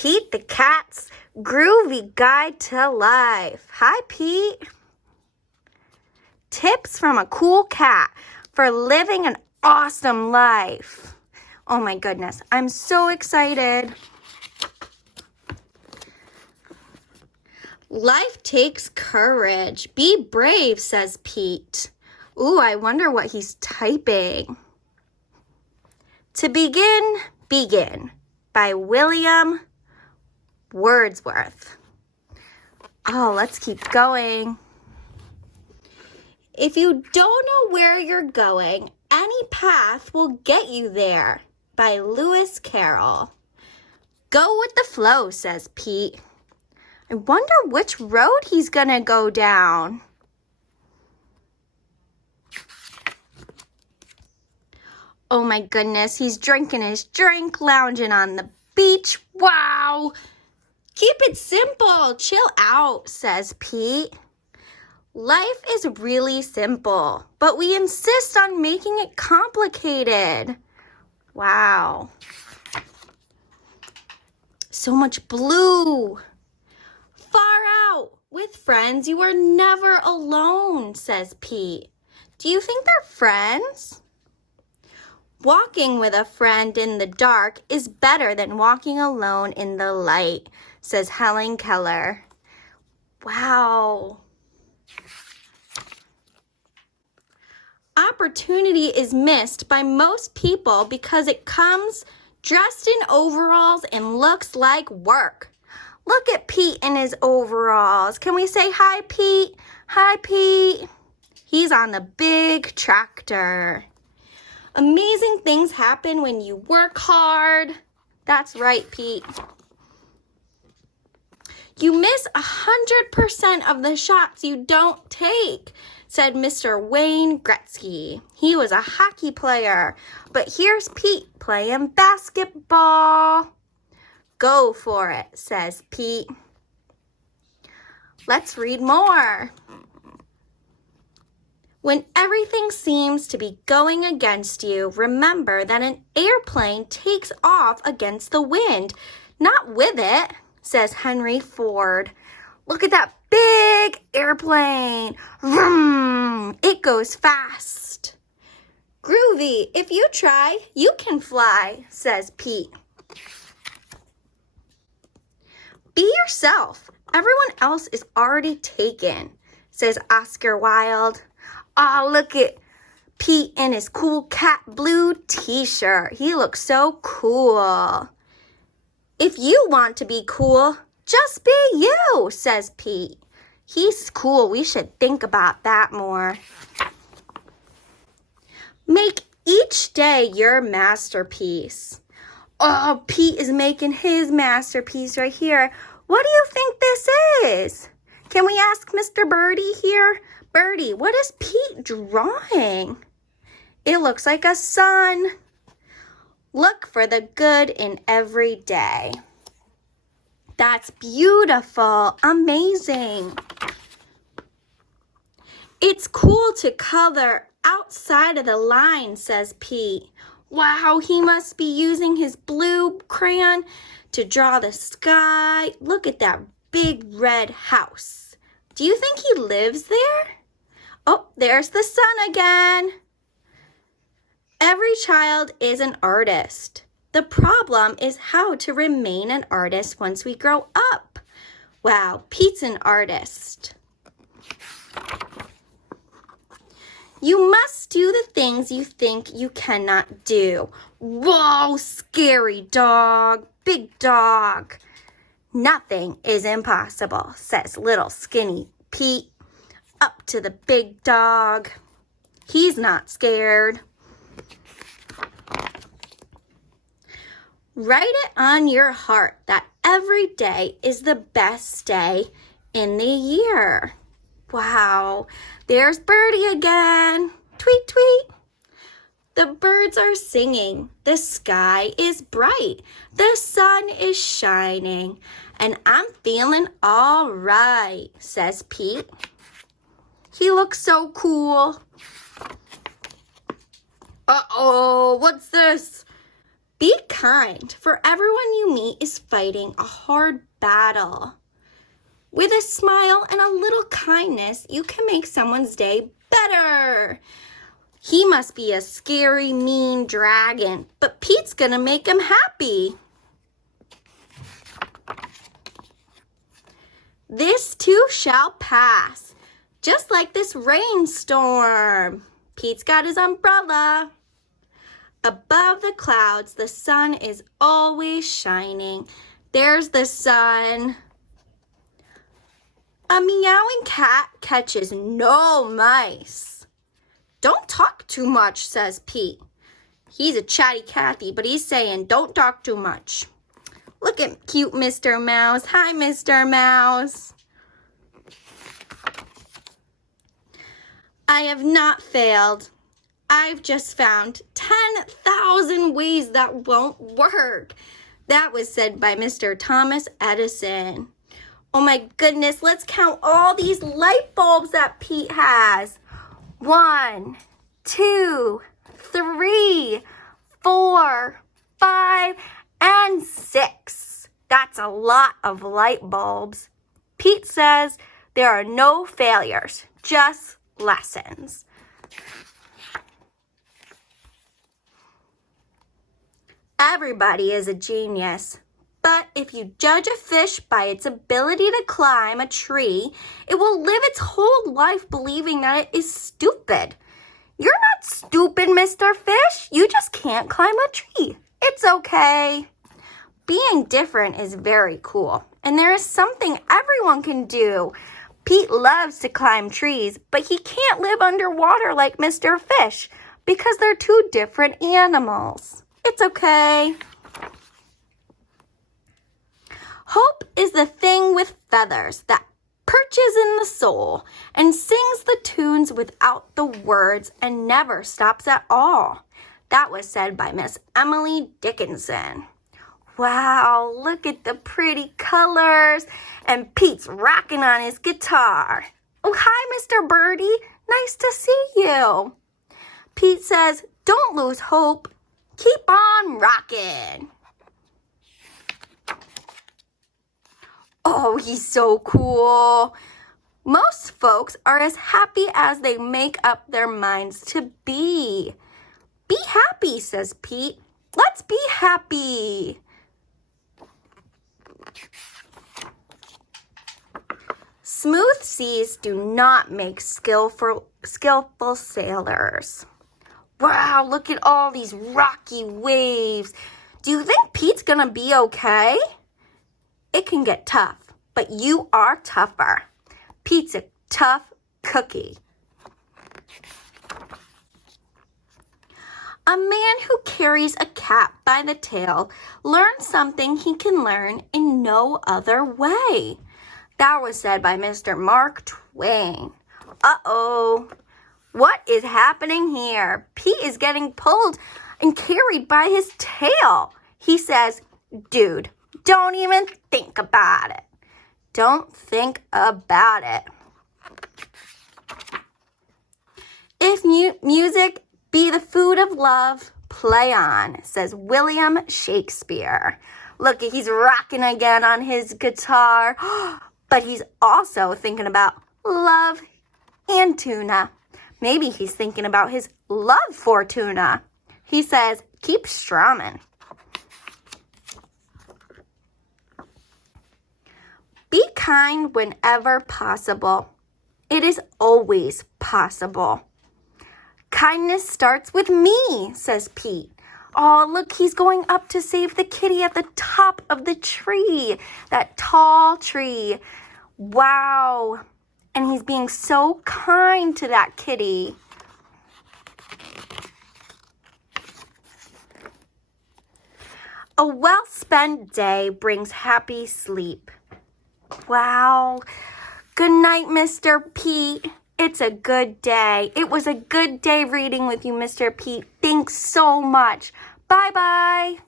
Pete the Cat's Groovy Guide to Life. Hi, Pete. Tips from a cool cat for living an awesome life. Oh my goodness, I'm so excited. Life takes courage. Be brave, says Pete. Ooh, I wonder what he's typing. To begin by William Wordsworth. Oh, let's keep going. If you don't know where you're going, any path will get you there, by Lewis Carroll. Go with the flow, says Pete. I wonder which road he's gonna go down. Oh my goodness, he's drinking his drink, lounging on the beach. Wow! Keep it simple, chill out, says Pete. Life is really simple, but we insist on making it complicated. Wow. So much blue. Far out. With friends, you are never alone, says Pete. Do you think they're friends? Walking with a friend in the dark is better than walking alone in the light, says Helen Keller. Wow. Opportunity is missed by most people because it comes dressed in overalls and looks like work. Look at Pete in his overalls. Can we say hi, Pete? Hi, Pete. He's on the big tractor. Amazing things happen when you work hard. That's right, Pete. You miss 100% of the shots you don't take, said Mr. Wayne Gretzky. He was a hockey player, but here's Pete playing basketball. Go for it, says Pete. Let's read more. When everything seems to be going against you, remember that an airplane takes off against the wind, not with it, says Henry Ford. Look at that big airplane. Vroom! It goes fast. Groovy, if you try, you can fly, says Pete. Be yourself. Everyone else is already taken, says Oscar Wilde. Oh, look at Pete in his cool cat blue t-shirt. He looks so cool. If you want to be cool, just be you, says Pete. He's cool. We should think about that more. Make each day your masterpiece. Oh, Pete is making his masterpiece right here. What do you think this is? Can we ask Mr. Birdie here? Birdie, what is Pete drawing? It looks like a sun. Look for the good in every day. That's beautiful. Amazing. It's cool to color outside of the line, says Pete. Wow, he must be using his blue crayon to draw the sky. Look at that big red house. Do you think he lives there? Oh, there's the sun again. Every child is an artist. The problem is how to remain an artist once we grow up. Wow, Pete's an artist. You must do the things you think you cannot do. Whoa, scary dog, big dog. Nothing is impossible, says little skinny Pete. Up to the big dog. He's not scared. Write it on your heart that every day is the best day in the year. Wow, there's Birdie again. Tweet, tweet. The birds are singing. The sky is bright. The sun is shining. And I'm feeling all right, says Pete. He looks so cool. Uh-oh, what's this? Be kind, for everyone you meet is fighting a hard battle. With a smile and a little kindness, you can make someone's day better. He must be a scary, mean dragon, but Pete's gonna make him happy. This too shall pass, just like this rainstorm. Pete's got his umbrella. Above the clouds, the sun is always shining. There's the sun. A meowing cat catches no mice. Don't talk too much, says Pete. He's a chatty Cathy, but he's saying don't talk too much. Look at cute Mr. Mouse. Hi, Mr. Mouse. I have not failed. I've just found 10,000 ways that won't work. That was said by Mr. Thomas Edison. Oh my goodness, let's count all these light bulbs that Pete has. 1, 2, 3, 4, 5, and 6. That's a lot of light bulbs. Pete says there are no failures, just lessons. Everybody is a genius, but if you judge a fish by its ability to climb a tree, it will live its whole life believing that it is stupid. You're not stupid, Mr. Fish. You just can't climb a tree. It's okay. Being different is very cool, and there is something everyone can do. Pete loves to climb trees, but he can't live underwater like Mr. Fish because they're two different animals. It's okay. Hope is the thing with feathers that perches in the soul and sings the tunes without the words and never stops at all. That was said by Miss Emily Dickinson. Wow, look at the pretty colors. And Pete's rocking on his guitar. Oh, hi, Mr. Birdie. Nice to see you. Pete says, don't lose hope. Keep on rocking. Oh, he's so cool. Most folks are as happy as they make up their minds to be. Be happy, says Pete. Let's be happy. Smooth seas do not make skillful sailors. Wow, look at all these rocky waves. Do you think Pete's gonna be okay? It can get tough, but you are tougher. Pete's a tough cookie. A man who carries a cat by the tail learns something he can learn in no other way. That was said by Mr. Mark Twain. Uh-oh. What is happening here? Pete is getting pulled and carried by his tail. He says, dude, don't even think about it. Don't think about it. If music be the food of love, play on, says William Shakespeare. Look, he's rocking again on his guitar, but he's also thinking about love and tuna. Maybe he's thinking about his love for tuna. He says, keep strumming. Be kind whenever possible. It is always possible. Kindness starts with me, says Pete. Oh, look, he's going up to save the kitty at the top of the tree, that tall tree. Wow. And he's being so kind to that kitty. A well-spent day brings happy sleep. Wow. Good night, Mr. Pete. It's a good day. It was a good day reading with you, Mr. Pete. Thanks so much. Bye-bye.